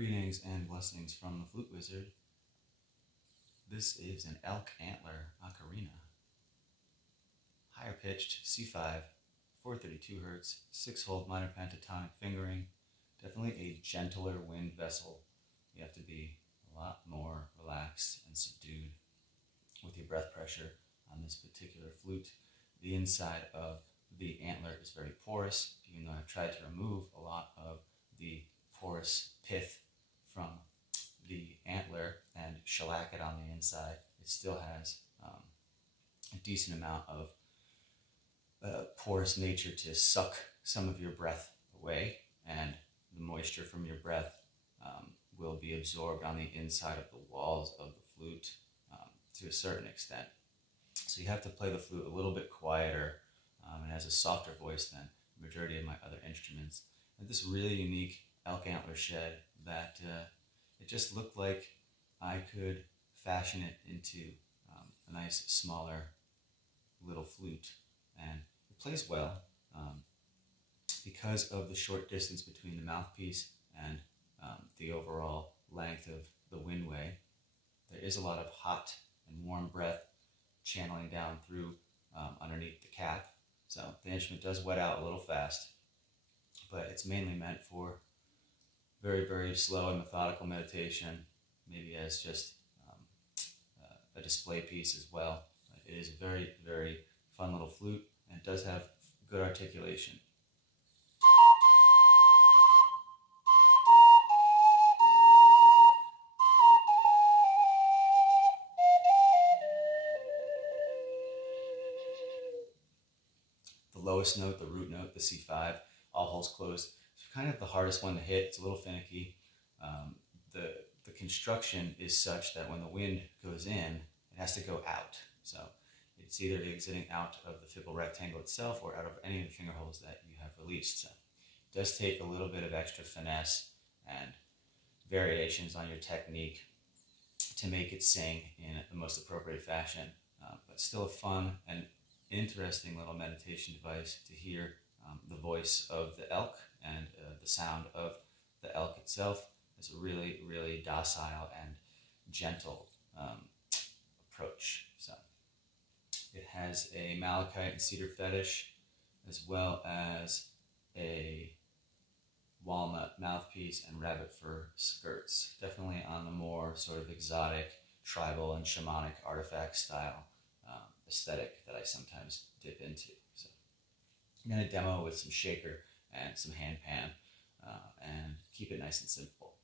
Greetings and blessings from the Flute Wizard. This is an elk antler ocarina. Higher pitched C5, 432 Hz, 6-hole minor pentatonic fingering. Definitely a gentler wind vessel. You have to be a lot more relaxed and subdued with your breath pressure on this particular flute. The inside of the antler is very porous, even though I've tried to remove a lot of the porous pith from the antler and shellac it on the inside. It still has a decent amount of porous nature to suck some of your breath away, and the moisture from your breath will be absorbed on the inside of the walls of the flute to a certain extent. So you have to play the flute a little bit quieter. It has a softer voice than the majority of my other instruments. And this really unique elk antler shed that it just looked like I could fashion it into a nice smaller little flute, and it plays well because of the short distance between the mouthpiece and the overall length of the windway. There is a lot of hot and warm breath channeling down through underneath the cap, so the instrument does wet out a little fast, but it's mainly meant for very, very slow and methodical meditation, maybe as just a display piece as well. It is a very, very fun little flute, and it does have good articulation. The lowest note, the root note, the C5, all holes closed. It's kind of the hardest one to hit. It's a little finicky. The construction is such that when the wind goes in, it has to go out. So it's either exiting out of the fiddle rectangle itself or out of any of the finger holes that you have released. So it does take a little bit of extra finesse and variations on your technique to make it sing in the most appropriate fashion, but still a fun and interesting little meditation device to hear the voice of the elk and the sound of the elk itself. It's a really, really docile and gentle approach. So it has a malachite and cedar fetish, as well as a walnut mouthpiece and rabbit fur skirts. Definitely on the more sort of exotic, tribal and shamanic artifact style aesthetic that I sometimes dip into. So I'm going to demo with some shaker and some handpan and keep it nice and simple.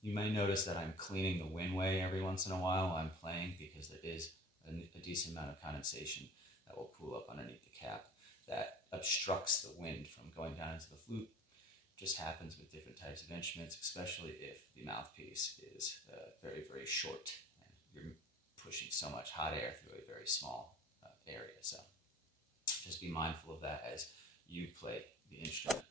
You may notice that I'm cleaning the windway every once in a while I'm playing, because there is a decent amount of condensation that will pool up underneath the cap that obstructs the wind from going down into the flute. It just happens with different types of instruments, especially if the mouthpiece is very, very short and you're pushing so much hot air through a very small area. So just be mindful of that as you play the instrument.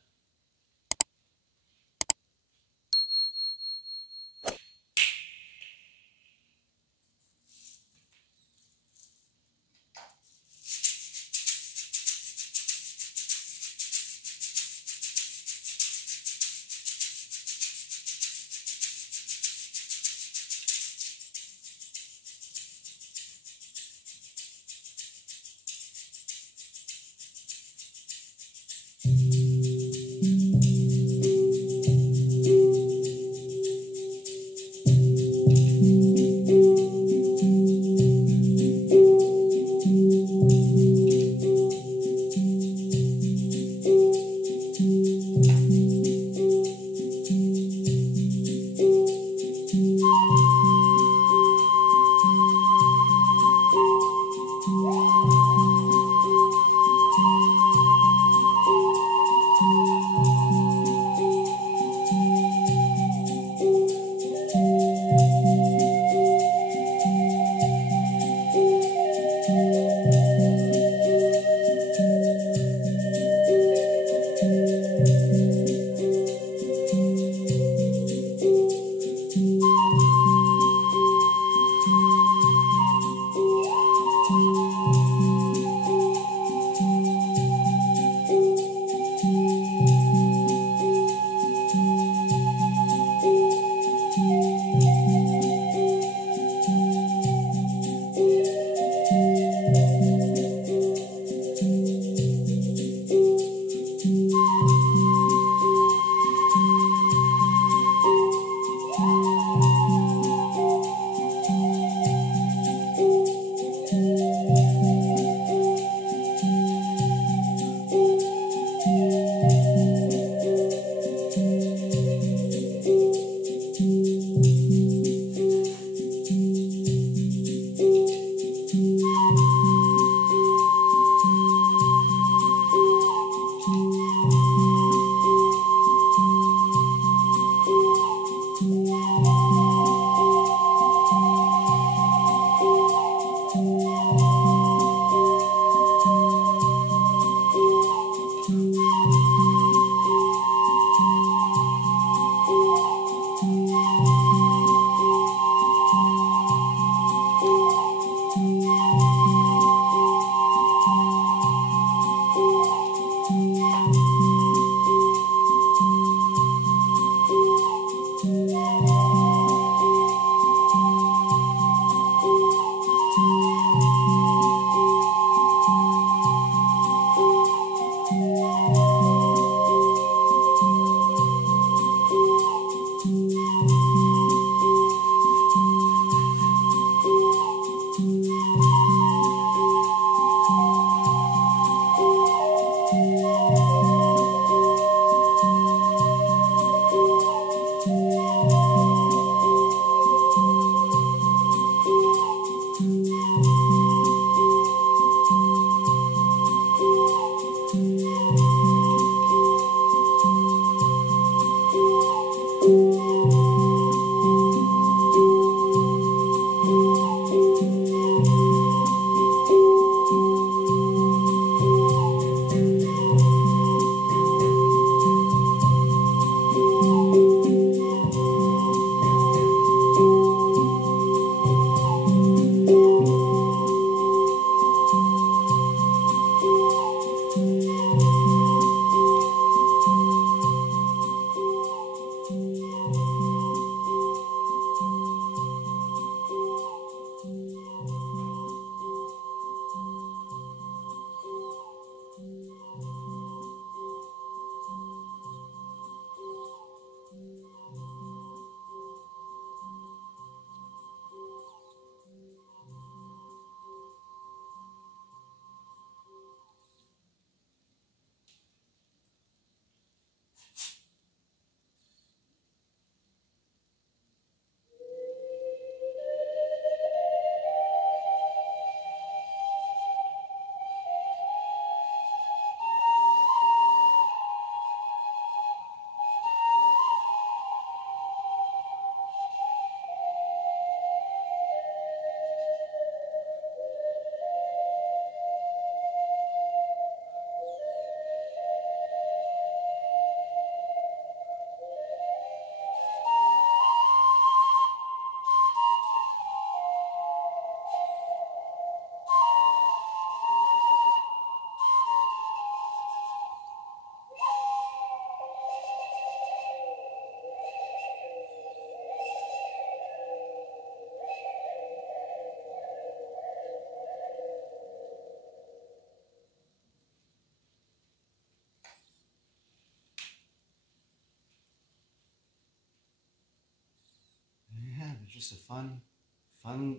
just a fun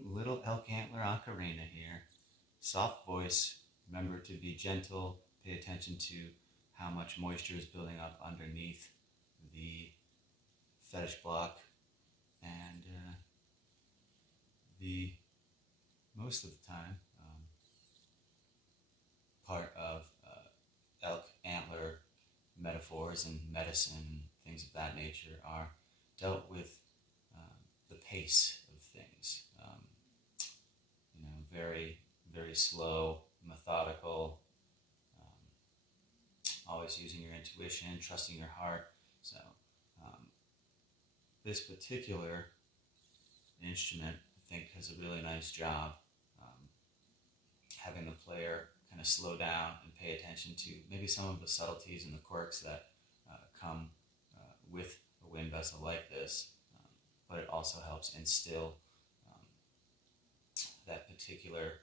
little elk antler ocarina here. Soft voice. Remember to be gentle. Pay attention to how much moisture is building up underneath the fetish block, and the most of the time part of elk antler metaphors and medicine, things of that nature, are dealt with the pace of things. Very, very slow, methodical, always using your intuition, trusting your heart. So this particular instrument, I think, does a really nice job having the player kind of slow down and pay attention to maybe some of the subtleties and the quirks that come with a wind vessel like this, but it also helps instill that particular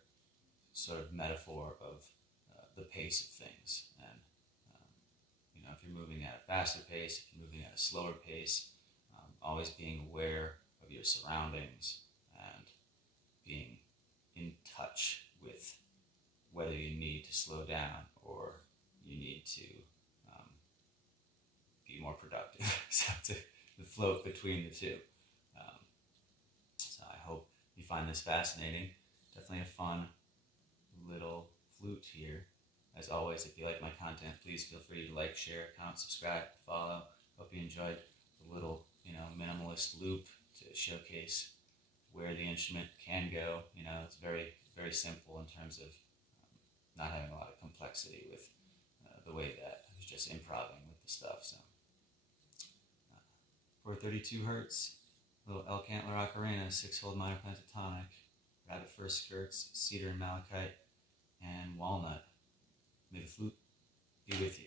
sort of metaphor of the pace of things. And if you're moving at a faster pace, if you're moving at a slower pace, always being aware of your surroundings and being in touch with whether you need to slow down or you need to be more productive. So to float between the two. So I hope you find this fascinating. Definitely a fun little flute here. As always, if you like my content, please feel free to like, share, comment, subscribe, follow. Hope you enjoyed the little, minimalist loop to showcase where the instrument can go. It's very, very simple in terms of not having a lot of complexity with the way that I was just improvising with the stuff. So, for 32 hertz, little elk antler ocarina, 6-fold minor pentatonic, rabbit fur skirts, cedar and malachite, and walnut. May the flute be with you.